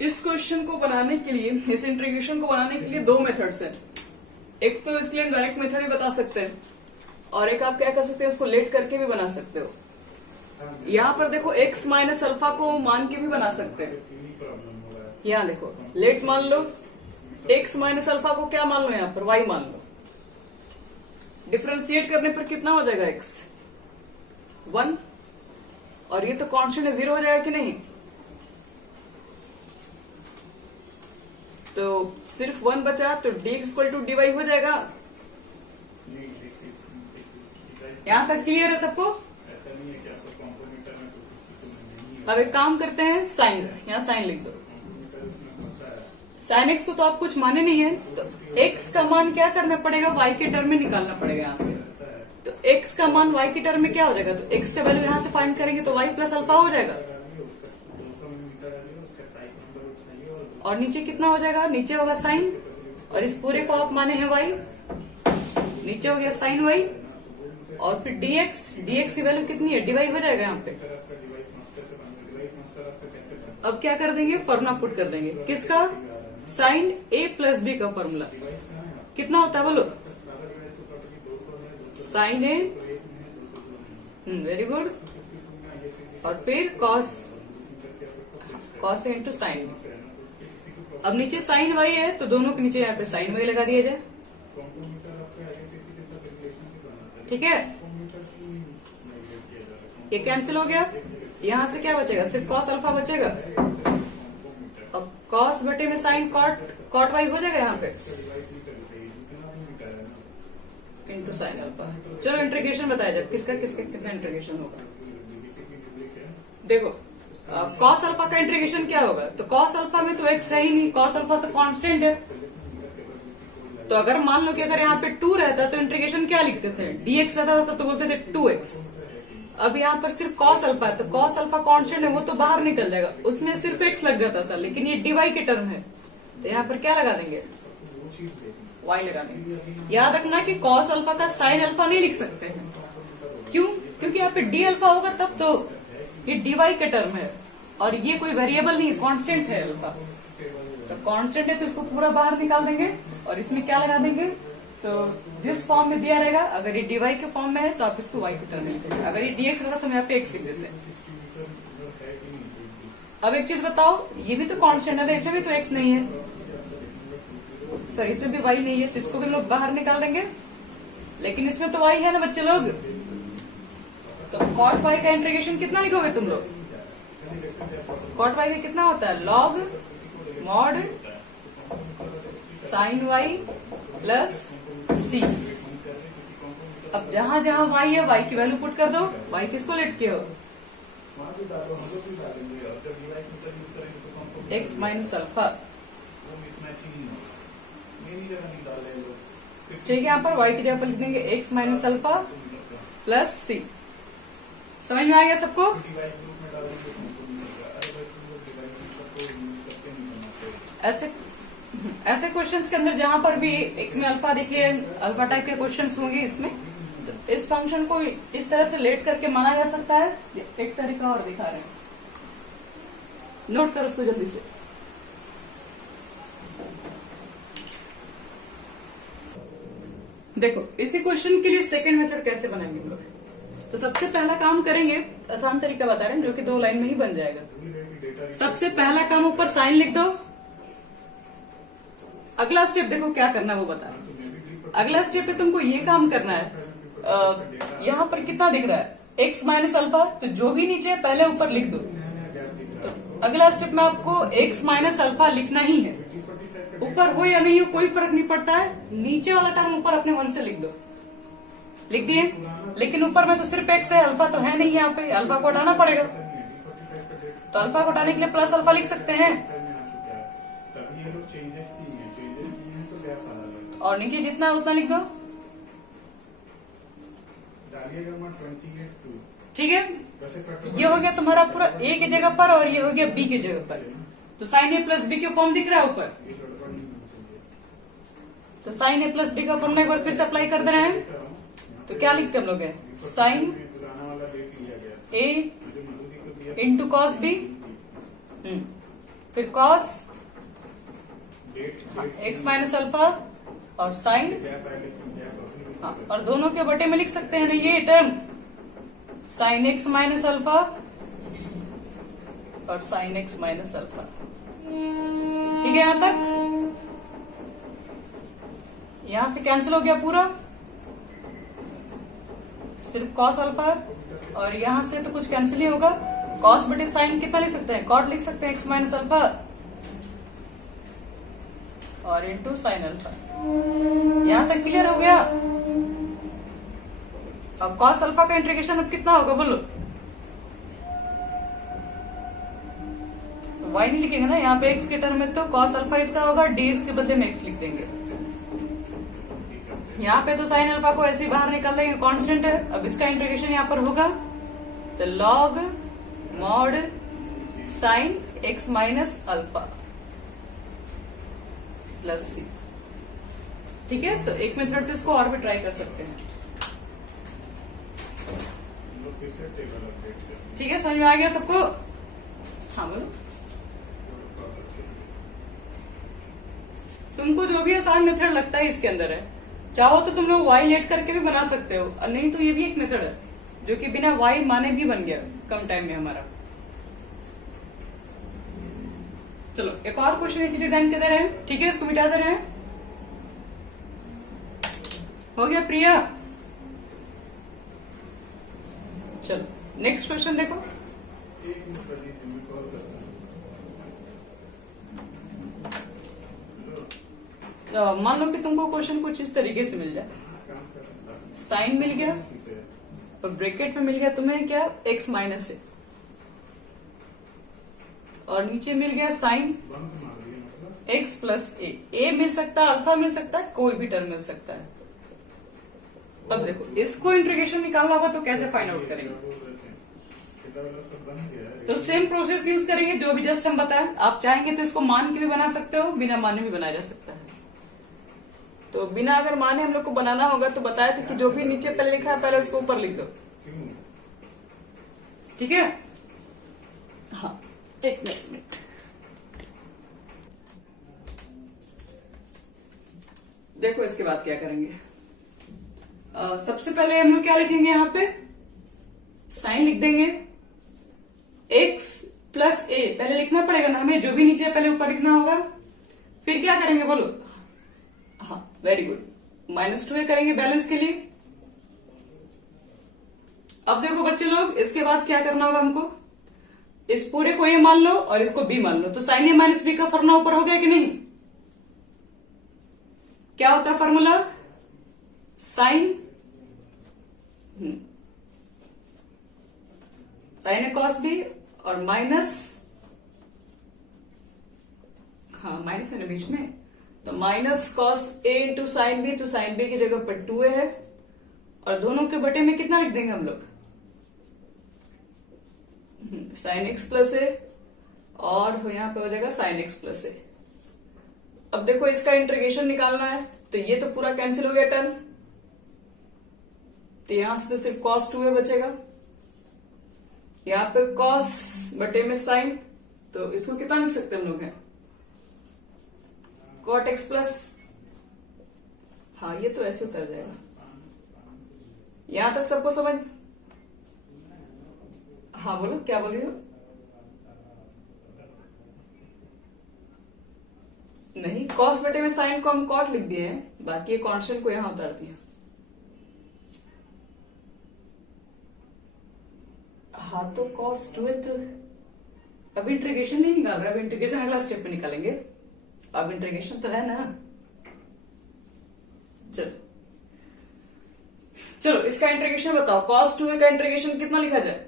इस क्वेश्चन को बनाने के लिए, इस इंटीग्रेशन को बनाने के लिए दो मेथड्स हैं। एक तो इसके लिए डायरेक्ट मेथड भी बता सकते हैं और एक आप क्या कर सकते हैं, इसको लेट करके भी बना सकते हो। यहाँ पर देखो x माइनस अल्फा को मान के भी बना सकते हैं। यहाँ देखो लेट मान लो, x माइनस अल्फा को क्या मान लो, यहाँ पर y मान लो। डिफरेंशिएट करने पर कितना हो जाएगा x 1, और ये तो कांस्टेंट है, 0 हो जाएगा कि नहीं। तो सिर्फ 1 बचा तो dx इक्वल टू dy हो जाएगा। यहां तक क्लियर है सबको। अब एक काम करते हैं, साइन, यहाँ साइन लिख दो। साइन x को तो आप कुछ माने नहीं है, तो x का मान क्या करना पड़ेगा, y के टर्म में निकालना पड़ेगा यहाँ से। तो x का मान y के टर्म में क्या हो जाएगा, तो x का वैल्यू यहाँ से फाइंड करेंगे तो y प्लस अल्फा हो जाएगा। और नीचे कितना हो जाएगा, नीचे होगा साइन, और इस पूरे को आप माने हैं y, नीचे हो गया साइन y, और फिर dx की वैल्यू कितनी है, dy हो जाएगा यहाँ पे। अब क्या कर देंगे, फॉर्मूला पुट कर देंगे, किसका, साइन a प्लस बी का फॉर्मूला कितना होता है बोलो, साइन a, वेरी गुड, और फिर कॉस a इंटू साइन। अब नीचे साइन y है तो दोनों के नीचे यहाँ पे साइन y लगा दिया जाए, ठीक है। ये कैंसिल हो गया, यहां से क्या बचेगा, सिर्फ कॉस अल्फा बचेगा। अब कॉस बटे में साइन कॉट y हो जाएगा यहाँ पे, इंटू साइन अल्फा। चलो इंटीग्रेशन बताया जब किसका किसका कितना इंटीग्रेशन होगा। देखो कॉस अल्फा का इंटीग्रेशन क्या होगा, तो कॉस अल्फा में तो x है ही नहीं, कॉस अल्फा तो कांस्टेंट है। तो अगर मान लो कि अगर यहाँ पे 2 रहता तो इंटीग्रेशन क्या लिखते थे, dx रहता था तो बोलते थे 2x। अब यहाँ पर सिर्फ कॉस अल्फा है, तो कॉस अल्फा कांस्टेंट है, वो तो बाहर निकल जाएगा, उसमें सिर्फ x लग जाता था, लेकिन ये dy के टर्म है तो यहाँ पर क्या लगा देंगे, y लगा देंगे। याद रखना कि कॉस अल्फा का साइन अल्फा नहीं लिख सकते हैं, क्यों, क्योंकि यहाँ पे d अल्फा होगा तब तो ये dy के टर्म है, और ये कोई वेरिएबल नहीं है, कांस्टेंट है अल्फा। तो कांस्टेंट है तो इसको पूरा बाहर निकाल देंगे और इसमें क्या लगा देंगे, तो जिस फॉर्म में दिया रहेगा, अगर ये dy के फॉर्म में है तो आप इसको y के टर्म में लिख देंगे, अगर ये dx रहता तो हम यहाँ पे x लिख देते हैं। अब एक चीज बताओ, ये भी तो कांस्टेंट है, इसमें भी तो x नहीं है, सॉरी इसमें भी y नहीं है, तो इसको भी लोग बाहर निकाल देंगे, लेकिन इसमें तो y है ना बच्चे लोग। तो cot y का इंटीग्रेशन कितना लिखोगे तुम लोग, cot y का कितना होता है, log mod sine y plus c। अब जहां जहां y है y की वैल्यू पुट कर दो, y किसको लेट किए हो, x माइनस अल्फा, ठीक है। यहाँ पर y की जगह पर लिख देंगे x minus alpha plus c। समझ में आ गया सबको। ऐसे क्वेश्चंस के अंदर जहां पर भी एक में अल्फा देखिए, अल्फा टाइप के क्वेश्चंस होंगे इसमें, तो इस फंक्शन को इस तरह से लेट करके माना जा सकता है। एक तरीका और दिखा रहे हैं, नोट करो उसको जल्दी से। देखो इसी क्वेश्चन के लिए सेकंड मेथड कैसे बनाएंगे हम लोग। तो सबसे पहला काम करेंगे, आसान तरीका बता रहे हैं जो कि 2 लाइन में ही बन जाएगा। सबसे पहला काम ऊपर साइन लिख दो। अगला स्टेप देखो क्या करना है वो बता रहे। अगला स्टेप पे तुमको ये काम करना है, यहाँ पर कितना दिख रहा है, x माइनस अल्फा, तो जो भी नीचे पहले ऊपर लिख दो। तो अगला स्टेप में आपको x माइनस अल्फा लिखना ही है, ऊपर हो या नहीं हो कोई फर्क नहीं पड़ता है, नीचे वाला टर्म ऊपर अपने मन से लिख दो। लिख दिए, लेकिन ऊपर में तो सिर्फ x है, अल्फा तो है नहीं, यहाँ पे अल्फा को हटाना पड़ेगा, तो अल्फा को हटाने के लिए प्लस अल्फा लिख सकते हैं, और नीचे जितना है उतना लिख दो, ठीक है। ये हो गया तुम्हारा पूरा a की जगह पर, और ये हो गया b की जगह पर। तो साइन a प्लस b के फॉर्म दिख रहा है ऊपर, तो साइन a प्लस b का फॉर्म एक बार फिर से अप्लाई कर दे रहे हैं। तो क्या लिखते हम लोग है, sine a into cos b फिर कॉस एक्स माइनस अल्फा और साइन, हाँ, और दोनों के बटे में लिख सकते हैं ना ये term sign x minus alpha और साइन एक्स माइनस अल्फा। ठीक है, यहां तक। यहां से कैंसिल हो गया पूरा, सिर्फ कॉस अल्फा, और यहां से तो कुछ कैंसिल ही होगा। कॉस बटे साइन कितना लिख सकते हैं, कॉट लिख सकते हैं एक्स माइनस अल्फा और इनटू साइन अल्फा। यहां तक क्लियर हो गया। अब कॉस अल्फा का इंटीग्रेशन अब कितना होगा बोलो, y नहीं लिखेंगे ना यहाँ पे x के टर्म में, तो कॉस अल्फा इसका होगा, dx के बदले में x लिख देंगे। यहाँ पे तो साइन अल्फा को ऐसे ही बाहर निकाल देंगे, कांस्टेंट है। अब इसका इंटीग्रेशन यहाँ पर होगा तो log mod sine x minus alpha plus c. ठीक है, तो एक मेथड से इसको और भी ट्राई कर सकते हैं। ठीक है, समझ में आ गया सबको? हाँ बोलो। तुमको जो भी आसान मेथड लगता है इसके अंदर है, चाहो तो तुम लोग y लेट करके भी बना सकते हो, और नहीं तो ये भी एक मेथड है जो कि बिना y माने भी बन गया कम टाइम में हमारा। चलो एक और क्वेश्चन इसी डिजाइन के दे रहे हैं। ठीक है, इसको मिटा दे रहे हैं। हो गया प्रिया? चलो नेक्स्ट क्वेश्चन देखो। मान लो कि तुमको क्वेश्चन कुछ इस तरीके से मिल जाए, साइन मिल गया और ब्रैकेट में मिल गया तुम्हें क्या, x माइनस ए, और नीचे मिल गया साइन x प्लस ए मिल सकता है, अल्फा मिल सकता है, कोई भी टर्म मिल सकता है। अब देखो इसको इंटीग्रेशन निकालना होगा तो कैसे फाइंड आउट करेंगे, तो सेम प्रोसेस यूज करेंगे जो भी जस्ट हम बताएं। आप चाहेंगे तो इसको मान के भी बना सकते हो, बिना माने भी बनाया जा सकता है। तो बिना अगर माने हम लोग को बनाना होगा तो बताया था कि जो भी नीचे पहले लिखा है पहले उसको ऊपर लिख दो। ठीक है, हाँ एक मिनट। देखो इसके बाद क्या करेंगे। सबसे पहले हम लोग क्या लिखेंगे, यहाँ पे साइन लिख देंगे x प्लस ए, पहले लिखना पड़ेगा ना हमें, जो भी नीचे है पहले ऊपर लिखना होगा। फिर क्या करेंगे बोलो, हाँ वेरी गुड, -2a करेंगे बैलेंस के लिए। अब देखो बच्चे लोग, इसके बाद क्या करना होगा हमको, इस पूरे को a मान लो और इसको b मान लो, तो साइन a माइनस बी का फॉर्मूला ऊपर हो गया कि नहीं? क्या होता है फॉर्मूला, साइन साइन ए कॉस बी और माइनस, हाँ माइनस है ना बीच में, तो minus cos a into sine B, तो साइन बी की जगह पर 2a है, और दोनों के बटे में कितना लिख देंगे हम लोग, साइन एक्स प्लस ए, और यहां पे हो जाएगा साइन एक्स प्लस ए। अब देखो इसका इंटीग्रेशन निकालना है, तो ये तो पूरा कैंसिल हो गया टर्म, तो यहां से तो सिर्फ कॉस 2a बचेगा। यहाँ पे कॉस बटे में साइन, तो इसको कितना लिख सकते हैं हम लोग, हैं कॉट एक्स प्लस, हाँ ये तो ऐसे उतर जाएगा। यहां तक सबको समझ, हाँ बोलो क्या बोल रही हो? नहीं, कॉस बटे में साइन को हम कॉट लिख दिए हैं, बाकी कांस्टेंट को यहां उतार दिया। हाँ तो cos 2a, तो अब इंटीग्रेशन नहीं निकाल रहा, अब इंटीग्रेशन अगला स्टेप में निकालेंगे, अब इंटीग्रेशन तो है ना। चलो चलो इसका इंटीग्रेशन बताओ, cos 2a का इंटीग्रेशन कितना लिखा जाए,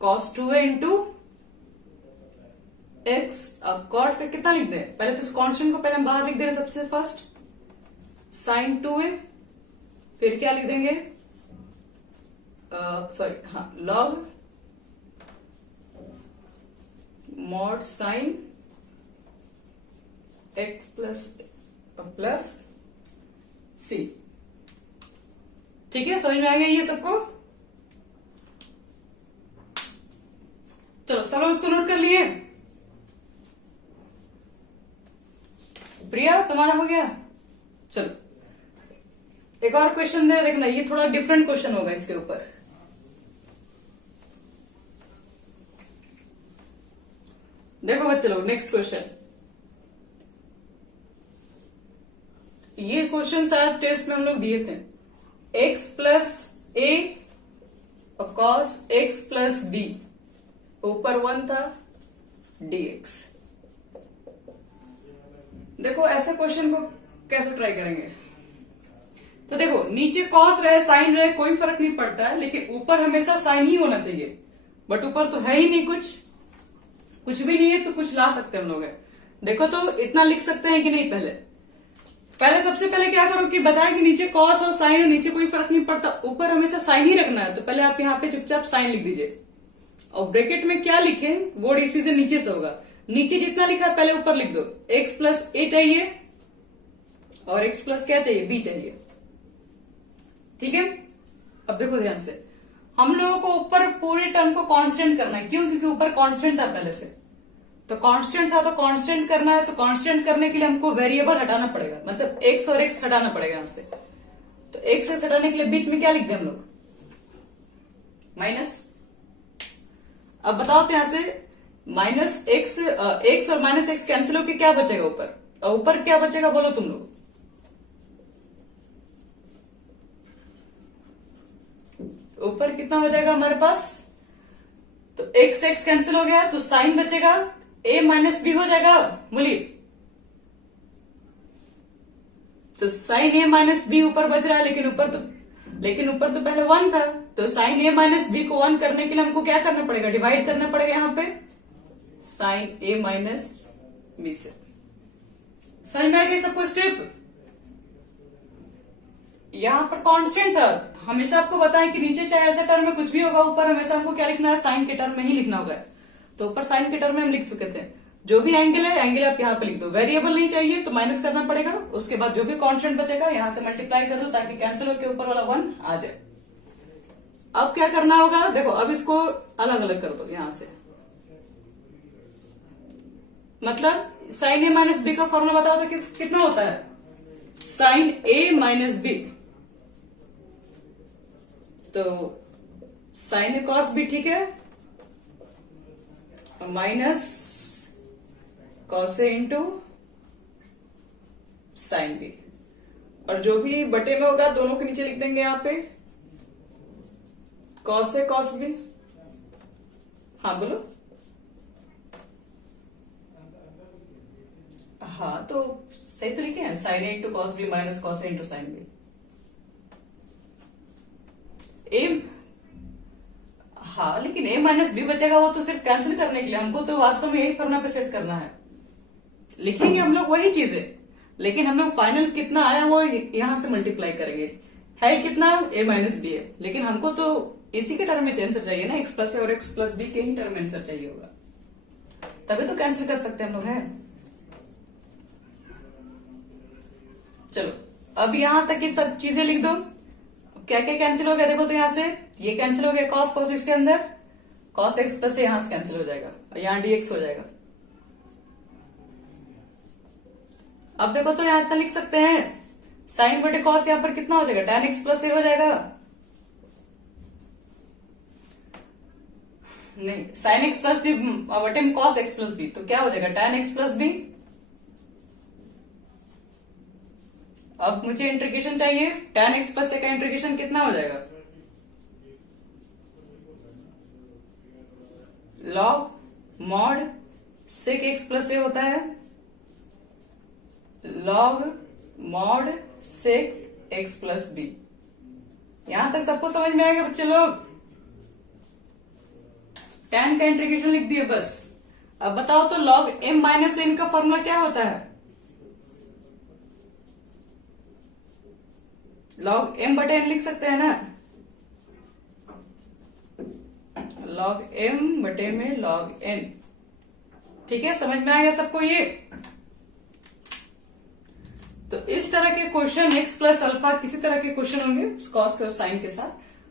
cos 2a इंटू एक्स। अब कॉट का कितना लिख दें, पहले तो इस कांस्टेंट को पहले हम बाहर लिख दे रहे सबसे फर्स्ट, साइन 2a, फिर क्या लिख देंगे, सॉरी हाँ log mod sine x plus c. ठीक है, समझ में आ गया ये सबको? चलो सब लोग इसको नोट कर लिए। प्रिया तुम्हारा हो गया। चलो एक और क्वेश्चन दे देखना, ये थोड़ा डिफरेंट क्वेश्चन होगा इसके ऊपर। देखो बच्चे लोग नेक्स्ट क्वेश्चन, ये क्वेश्चन शायद टेस्ट में हम लोग दिए थे। x प्लस ए और कॉस x प्लस बी, ऊपर 1 था dx। देखो ऐसे क्वेश्चन को कैसे ट्राई करेंगे। तो देखो नीचे कॉस रहे साइन रहे कोई फर्क नहीं पड़ता है, लेकिन ऊपर हमेशा साइन ही होना चाहिए। बट ऊपर तो है ही नहीं, कुछ भी नहीं है, तो कुछ ला सकते हैं हम लोग। देखो तो इतना लिख सकते हैं कि नहीं। पहले सबसे पहले क्या करो कि बताया कि नीचे कॉस और साइन, और नीचे कोई फर्क नहीं पड़ता, ऊपर हमेशा साइन ही रखना है। तो पहले आप यहाँ पे चुपचाप साइन लिख दीजिए, और ब्रैकेट में क्या लिखे वो डीसी से नीचे से होगा। नीचे जितना लिखा है पहले ऊपर लिख दो। x प्लस ए चाहिए और x प्लस क्या चाहिए, b चाहिए। ठीक है, अब देखो ध्यान से, हम लोगों को ऊपर पूरे टर्म को कांस्टेंट करना है। क्यों? क्योंकि ऊपर कांस्टेंट था पहले से, तो कांस्टेंट था तो कांस्टेंट करना है। तो कांस्टेंट करने के लिए हमको वेरिएबल हटाना पड़ेगा, मतलब x और x हटाना पड़ेगा यहां से। तो x हटाने के लिए बीच में क्या लिख दें हम लोग, माइनस। अब बताओ तो यहां से माइनस एक्स और माइनस एक्स कैंसिल होकर क्या बचेगा ऊपर, और ऊपर क्या बचेगा बोलो तुम लोग। ऊपर कितना हो जाएगा हमारे पास, तो एक्स एक्स कैंसिल हो गया तो साइन बचेगा, a माइनस बी हो जाएगा। बोलिए, तो साइन a माइनस बी ऊपर बच रहा है, लेकिन ऊपर तो पहले 1 था। तो साइन a माइनस बी को 1 करने के लिए हमको क्या करना पड़ेगा, डिवाइड करना पड़ेगा यहाँ पे साइन a माइनस बी से। समझ में आ गई सबको स्टेप। यहां पर कांस्टेंट था, हमेशा आपको बताएं कि नीचे चाहे ऐसे टर्म में कुछ भी होगा, ऊपर हमेशा हमको क्या लिखना है, साइन के टर्म में ही लिखना होगा। तो ऊपर साइन के टर्म में हम लिख चुके थे। जो भी एंगल है, एंगल आप यहाँ पे लिख दो। वेरिएबल नहीं चाहिए तो माइनस करना पड़ेगा। उसके बाद जो भी कांस्टेंट बचेगा यहां से मल्टीप्लाई कर दो, ताकि कैंसिल होकर ऊपर वाला 1 आ जाए। अब क्या करना होगा, देखो अब इसको अलग अलग कर दो यहां से। मतलब साइन a माइनस बी का फॉर्मूला बताओ तो कितना होता है, साइन a माइनस बी। तो साइन ए कॉस बी, ठीक है, minus cos a into sine B. और जो भी बटे में होगा दोनों के नीचे लिख देंगे यहां पे कॉस ए कॉस बी। हाँ बोलो। हाँ तो सही तो लिखे हैं, sine a into cos b minus cos a into sine b. A, हाँ लेकिन a माइनस बी बचेगा, वो तो सिर्फ कैंसिल करने के लिए, हमको तो वास्तव में यही फॉर्मूला पे सेट करना है। लिखेंगे हम लोग वही चीज है, लेकिन हम लोग फाइनल कितना आया वो यहां से मल्टीप्लाई करेंगे। है कितना, a माइनस बी है, लेकिन हमको तो इसी के टर्म में आंसर चाहिए ना, x प्लस ए और x प्लस बी के ही टर्म में आंसर चाहिए होगा, तभी तो कैंसिल कर सकते हैं हम लोग। है चलो अब यहां तक ये सब चीजें लिख दो। क्या क्या कैंसिल हो गया देखो तो, यहां से ये कैंसिल हो गया, कॉस कॉस इसके अंदर कॉस एक्स प्लस यहां से कैंसिल हो जाएगा, और यहां dx हो जाएगा। अब देखो तो यहां इतना लिख सकते हैं, साइन बटे कॉस यहां पर कितना हो जाएगा, tan x प्लस ए हो जाएगा। नहीं, साइन एक्स प्लस बी बटे में कॉस एक्स प्लस बी, तो क्या हो जाएगा tan x प्लस बी। अब मुझे इंटीग्रेशन चाहिए, tan x प्लस ए का इंटीग्रेशन कितना हो जाएगा, log mod sec x plus a होता है, log mod sec x plus b. यहां तक सबको समझ में आएगा बच्चे लोग। tan का इंटीग्रेशन लिख दिए बस। अब बताओ तो लॉग m माइनस n का फॉर्मूला क्या होता है, लॉग m बटे n लिख सकते हैं ना, लॉग m बटे में लॉग n। ठीक है, समझ में आ गया सबको ये। तो इस तरह के क्वेश्चन x प्लस अल्फा किसी तरह के क्वेश्चन होंगे कॉस और साइन के साथ,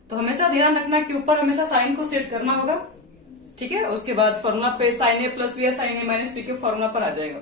तो हमेशा ध्यान रखना कि ऊपर हमेशा साइन को सेट करना होगा। ठीक है, उसके बाद फॉर्मूला पे साइन ए प्लस बी या साइन ए माइनस बी के फॉर्मूला पर आ जाएगा।